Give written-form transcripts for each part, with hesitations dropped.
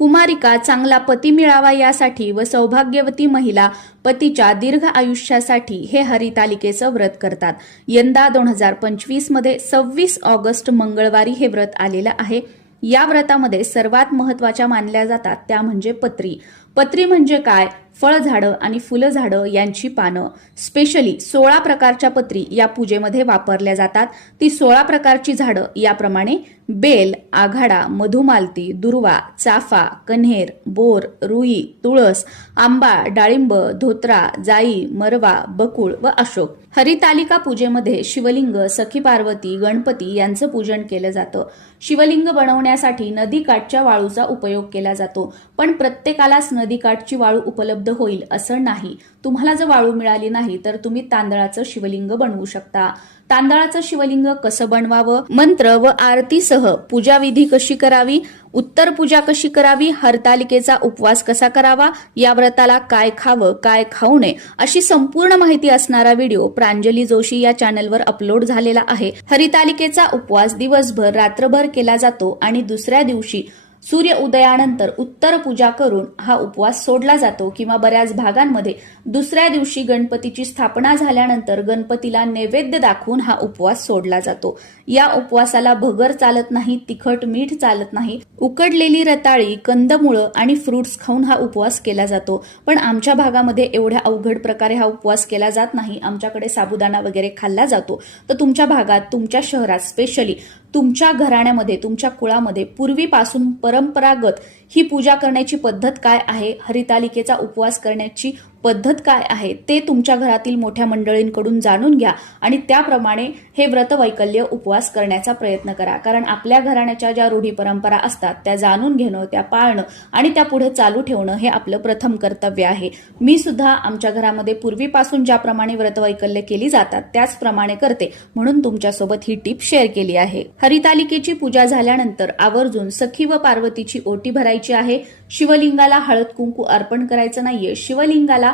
कुमारिका चांगला पती मिळावा यासाठी व सौभाग्यवती महिला पतीच्या दीर्घ आयुष्यासाठी हे हरितालिकेचं व्रत करतात। यंदा 2025 मध्ये 26 ऑगस्ट मंगळवारी हे व्रत आलेलं आहे। या व्रतामध्ये सर्वात महत्त्वाच्या मानल्या जातात त्या म्हणजे पत्री। पत्री म्हणजे काय? फळझाडं आणि फुलझाडं यांची पानं। स्पेशली 16 प्रकारच्या पत्री या पूजेमध्ये वापरल्या जातात। ती 16 प्रकारची झाडं याप्रमाणे बेल, आघाडा, मधुमालती, दुर्वा, चाफा, कन्हेर, बोर, रुई, तुळस, आंबा, डाळिंब, धोत्रा, जाई, मरवा, बकुळ व अशोक। हरितालिका पूजेमध्ये शिवलिंग, सखी पार्वती, गणपती यांचं पूजन केलं जातं। शिवलिंग बनवण्यासाठी नदीकाठच्या वाळूचा उपयोग केला जातो, पण प्रत्येकालाच नदीकाठची वाळू उपलब्ध होईल असं नाही। तुम्हाला जर वाळू मिळाली नाही तर तुम्ही तांदळाचं शिवलिंग बनवू शकता। तांदळाचं शिवलिंग कसं बनवावं, मंत्र व आरतीसह पूजाविधी कशी करावी, उत्तर पूजा कशी करावी, हरतालिकेचा उपवास कसा करावा, या व्रताला काय खावं काय खाऊ नये अशी संपूर्ण माहिती असणारा व्हिडिओ प्रांजली जोशी या चॅनलवर अपलोड झालेला आहे। हरितालिकेचा उपवास दिवसभर रात्रभर केला जातो आणि दुसऱ्या दिवशी सूर्य उदयानंतर उत्तर पूजा करून हा उपवास सोडला जातो, किंवा बऱ्याच भागांमध्ये दुसऱ्या दिवशी गणपतीची स्थापना झाल्यानंतर गणपतीला नैवेद्य दाखवून हा उपवास सोडला जातो। या उपवासाला भगर चालत नाही, तिखट मीठ चालत नाही, उकडलेली रताळी, कंदमुळं आणि फ्रुट्स खाऊन हा उपवास केला जातो। पण आमच्या भागामध्ये एवढ्या अवघड प्रकारे हा उपवास केला जात नाही। आमच्याकडे साबुदाणा वगैरे खाल्ला जातो। तर तुमच्या भागात, तुमच्या शहरात, स्पेशली तुमच्या घराण्यामध्ये, तुमच्या कुळामध्ये पूर्वीपासून परंपरागत ही पूजा करण्याची पद्धत काय आहे, हरितालिकेचा उपवास करण्याची पद्धत काय आहे, ते तुमच्या घरातील मोठ्या मंडळींकडून जाणून घ्या आणि त्याप्रमाणे हे व्रत वैकल्य उपवास करण्याचा प्रयत्न करा। कारण आपल्या घराण्याच्या ज्या रूढी परंपरा असतात त्या जाणून घेणं, त्या पाळणं आणि त्या पुढे चालू ठेवणं हे आपलं प्रथम कर्तव्य आहे। मी सुद्धा आमच्या घरामध्ये पूर्वीपासून ज्याप्रमाणे व्रत वैकल्य केली जातात त्याचप्रमाणे करते, म्हणून तुमच्यासोबत ही टिप शेअर केली आहे। हरितालिकेची पूजा झाल्यानंतर आवर्जून सखी व पार्वतीची ओटी भरायची आहे। शिवलिंगाला हळद कुंकू अर्पण करायचं नाहीये। शिवलिंगाला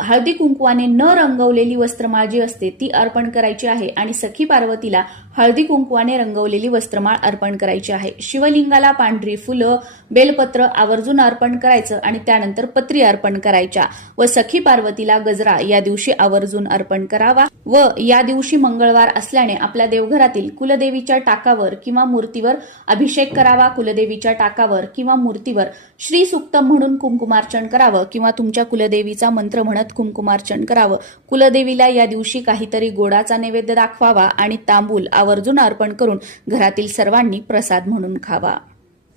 हळदी कुंकवाने न रंगवलेली वस्त्रमाळ जी असते ती अर्पण करायची आहे आणि सखी पार्वतीला हळदी कुंकवाने रंगवलेली वस्त्रमाळ अर्पण करायची आहे। शिवलिंगाला पांढरी फुलं, बेलपत्र आवर्जून अर्पण करायचं आणि त्यानंतर पत्री अर्पण करायच्या व सखी पार्वतीला गजरा या दिवशी आवर्जून अर्पण करावा। व या दिवशी मंगळवार असल्याने आपल्या देवघरातील कुलदेवीच्या टाकावर किंवा मूर्तीवर अभिषेक करावा। कुलदेवीच्या टाकावर किंवा मूर्तीवर श्री सूक्तम म्हणून कुंकुमार्चन करावं किंवा तुमच्या कुलदेवीचा मंत्र म्हणत कुंकुमार्चन करावं। कुलदेवीला या दिवशी काहीतरी गोडाचा नैवेद्य दाखवावा आणि तांबूल आवर्जून अर्पण करून घरातील सर्वांनी प्रसाद म्हणून खावा।